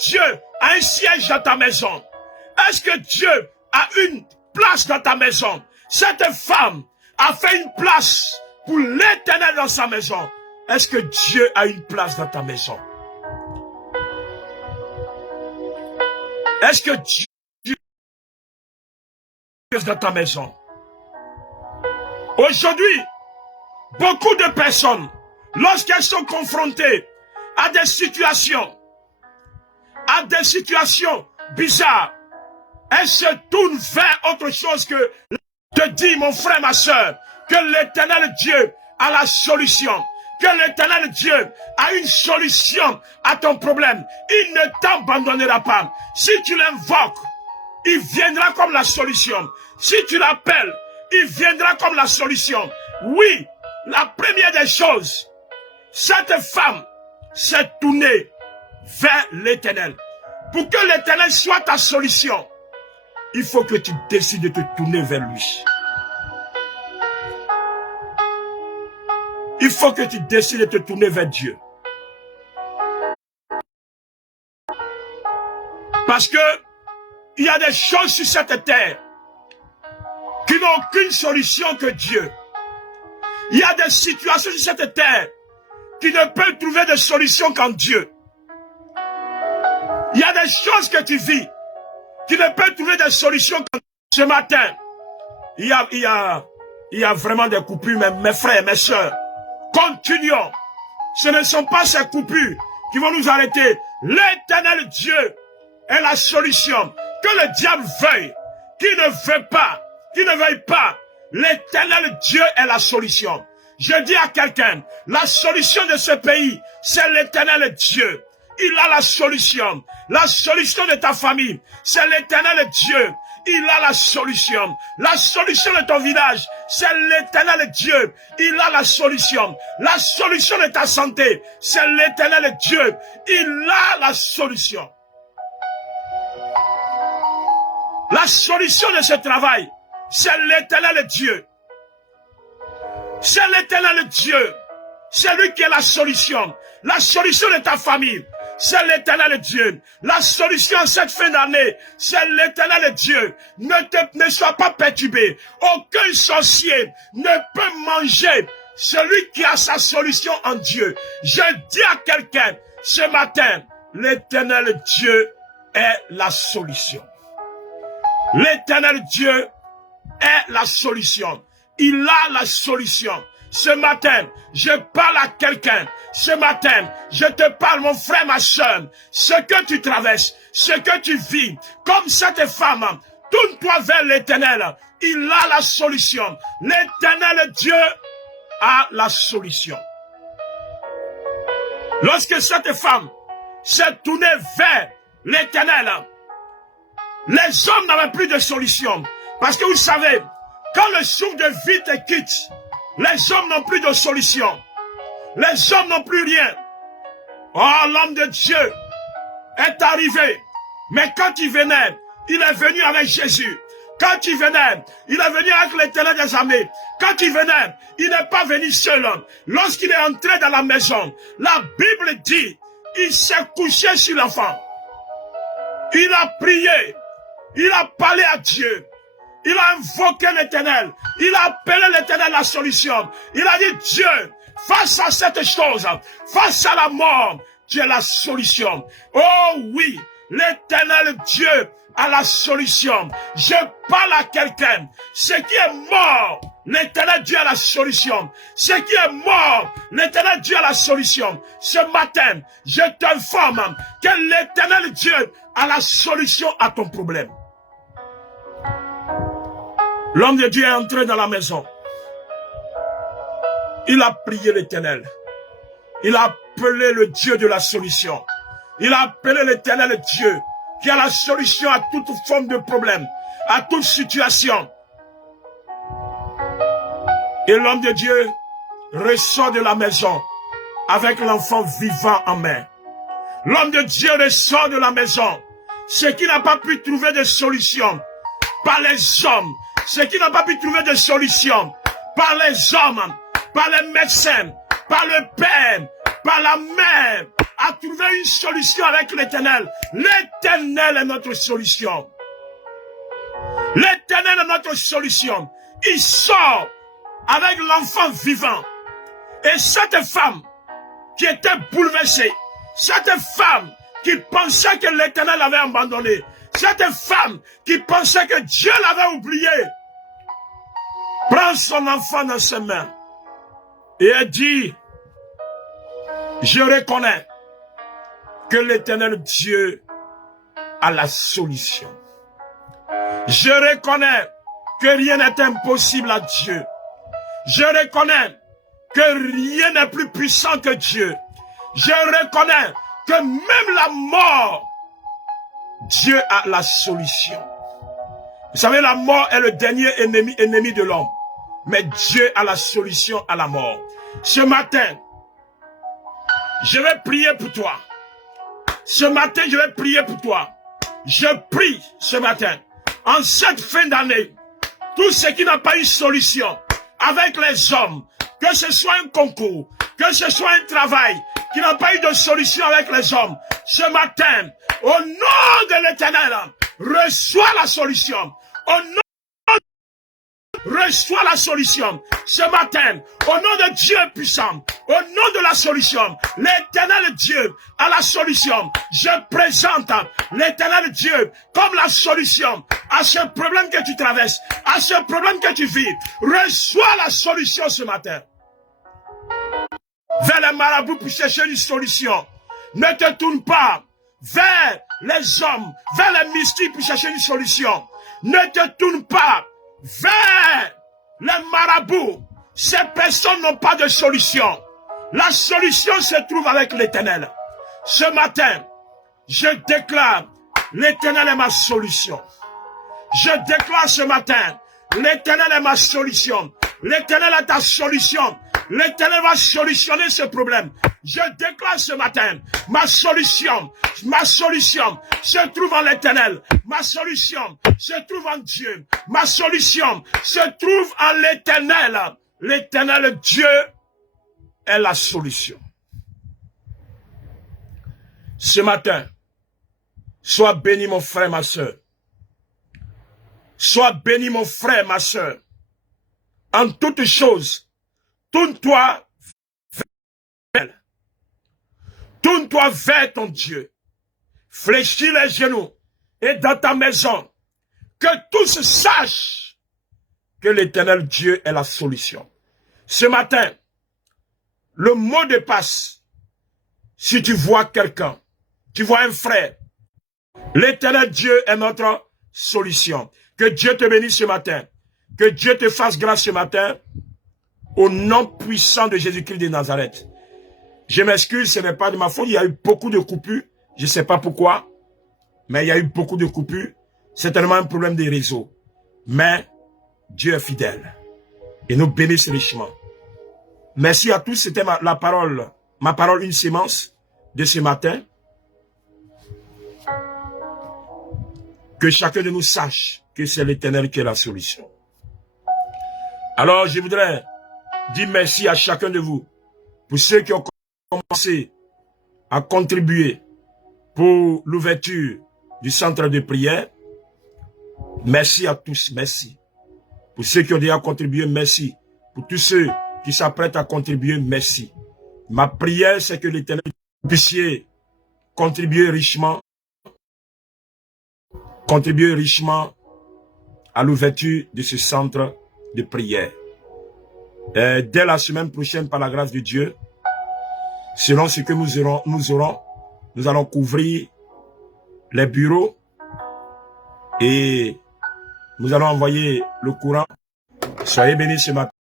Dieu a un siège dans ta maison? Est-ce que Dieu a une place dans ta maison? Cette femme a fait une place pour l'Éternel dans sa maison. Est-ce que Dieu a une place dans ta maison? Est-ce que Dieu est dans ta maison? Aujourd'hui, beaucoup de personnes, lorsqu'elles sont confrontées à des situations bizarres, elles se tournent vers autre chose que te dit, mon frère, ma soeur, que l'Éternel Dieu a la solution, que l'Éternel Dieu a une solution à ton problème. Il ne t'abandonnera pas. Si tu l'invoques, il viendra comme la solution. Si tu l'appelles, il viendra comme la solution. Oui, la première des choses, cette femme s'est tournée vers l'Éternel. Pour que l'Éternel soit ta solution, il faut que tu décides de te tourner vers lui. Il faut que tu décides de te tourner vers Dieu. Parce que il y a des choses sur cette terre qui n'ont aucune solution que Dieu. Il y a des situations sur cette terre qui ne peuvent trouver de solution qu'en Dieu. Il y a des choses que tu vis qui ne peuvent trouver de solution qu'en Dieu. Ce matin, il y a vraiment des coupures, mes frères, mes soeurs. Continuons. Ce ne sont pas ces coupures qui vont nous arrêter. L'Éternel Dieu est la solution. Que le diable veuille, qu'il ne veut pas, qu'il ne veuille pas, l'Éternel Dieu est la solution. Je dis à quelqu'un, la solution de ce pays, c'est l'Éternel Dieu. Il a la solution. La solution de ta famille, c'est l'Éternel Dieu. Il a la solution. La solution de ton village, c'est l'Éternel Dieu. Il a la solution. La solution de ta santé, c'est l'Éternel Dieu. Il a la solution. La solution de ce travail, c'est l'Éternel Dieu. C'est l'Éternel Dieu. C'est lui qui est la solution. La solution de ta famille, c'est l'Éternel Dieu. La solution en cette fin d'année, c'est l'Éternel Dieu. Ne sois pas perturbé. Aucun sorcier ne peut manger celui qui a sa solution en Dieu. Je dis à quelqu'un ce matin, l'Éternel Dieu est la solution. L'Éternel Dieu est la solution. Il a la solution. Ce matin, je parle à quelqu'un. Ce matin, je te parle, mon frère, ma soeur. Ce que tu traverses, ce que tu vis, comme cette femme, tourne-toi vers l'Éternel. Il a la solution. L'Éternel Dieu a la solution. Lorsque cette femme s'est tournée vers l'Éternel, les hommes n'avaient plus de solution. Parce que vous savez, quand le souffle de vie te quitte, les hommes n'ont plus de solution. Les hommes n'ont plus rien. Oh, l'homme de Dieu est arrivé. Mais quand il venait, il est venu avec Jésus. Quand il venait, il est venu avec l'Éternel des armées. Quand il venait, il n'est pas venu seul. Lorsqu'il est entré dans la maison, la Bible dit, il s'est couché sur l'enfant. Il a prié. Il a parlé à Dieu. Il a invoqué l'Éternel. Il a appelé l'Éternel la solution. Il a dit, Dieu, face à cette chose, face à la mort, tu es la solution. Oh oui, l'Éternel Dieu a la solution. Je parle à quelqu'un. Ce qui est mort, l'Éternel Dieu a la solution. Ce qui est mort, l'Éternel Dieu a la solution. Ce matin, je t'informe que l'Éternel Dieu a la solution à ton problème. L'homme de Dieu est entré dans la maison. Il a prié l'Éternel. Il a appelé le Dieu de la solution. Il a appelé l'Éternel Dieu qui a la solution à toute forme de problème, à toute situation. Et l'homme de Dieu ressort de la maison avec l'enfant vivant en main. L'homme de Dieu ressort de la maison. Ce qui n'a pas pu trouver de solution par les hommes, ce qui n'a pas pu trouver de solution par les hommes, par les médecins, par le père, par la mère, à trouver une solution avec l'Éternel. L'Éternel est notre solution. L'Éternel est notre solution. Il sort avec l'enfant vivant. Et cette femme qui était bouleversée, cette femme qui pensait que l'Éternel l'avait abandonné, cette femme qui pensait que Dieu l'avait oublié, prend son enfant dans ses mains et elle dit, je reconnais que l'Éternel Dieu a la solution. Je reconnais que rien n'est impossible à Dieu. Je reconnais que rien n'est plus puissant que Dieu. Je reconnais que même la mort, Dieu a la solution. Vous savez, la mort est le dernier ennemi de l'homme. Mais Dieu a la solution à la mort. Ce matin, je vais prier pour toi. Ce matin, je vais prier pour toi. Je prie ce matin, en cette fin d'année, tout ce qui n'a pas eu solution avec les hommes, que ce soit un concours, que ce soit un travail, qui n'a pas eu de solution avec les hommes, ce matin, au nom de l'Éternel, reçois la solution. Au nom reçois la solution ce matin, au nom de Dieu puissant, au nom de la solution. L'Éternel Dieu a la solution. Je présente l'Éternel Dieu comme la solution à ce problème que tu traverses, à ce problème que tu vis. Reçois la solution ce matin. Vers les marabouts pour chercher une solution. Ne te tourne pas vers les hommes, vers les mystiques pour chercher une solution. Ne te tourne pas vers les marabouts. Ces personnes n'ont pas de solution. La solution se trouve avec l'Éternel. Ce matin, je déclare, l'Éternel est ma solution. Je déclare ce matin, l'Éternel est ma solution. L'Éternel est ta solution. L'Éternel va solutionner ce problème. Je déclare ce matin, ma solution se trouve en l'Éternel. Ma solution se trouve en Dieu. Ma solution se trouve en l'Éternel. L'Éternel Dieu est la solution. Ce matin, sois béni mon frère, ma soeur. Sois béni mon frère, ma soeur. En toutes choses, tourne-toi vers elle. Tourne-toi vers ton Dieu. Fléchis les genoux et dans ta maison, que tous sachent que l'Éternel Dieu est la solution. Ce matin, le mot de passe, si tu vois quelqu'un, tu vois un frère, l'Éternel Dieu est notre solution. Que Dieu te bénisse ce matin. Que Dieu te fasse grâce ce matin. Au nom puissant de Jésus-Christ de Nazareth. Je m'excuse, ce n'est pas de ma faute. Il y a eu beaucoup de coupures. Je ne sais pas pourquoi. Mais il y a eu beaucoup de coupures. C'est tellement un problème des réseaux. Mais Dieu est fidèle. Et nous bénisse richement. Merci à tous. C'était ma parole, une sémence de ce matin. Que chacun de nous sache que c'est l'Éternel qui est la solution. Alors, je voudrais dire merci à chacun de vous pour ceux qui ont commencé à contribuer pour l'ouverture du centre de prière. Merci à tous, merci. Pour ceux qui ont déjà contribué, merci. Pour tous ceux qui s'apprêtent à contribuer, merci. Ma prière, c'est que l'Éternel puisse contribuer richement à l'ouverture de ce centre de prière. Dès la semaine prochaine, par la grâce de Dieu, selon ce que nous allons couvrir les bureaux et nous allons envoyer le courant. Soyez bénis ce matin.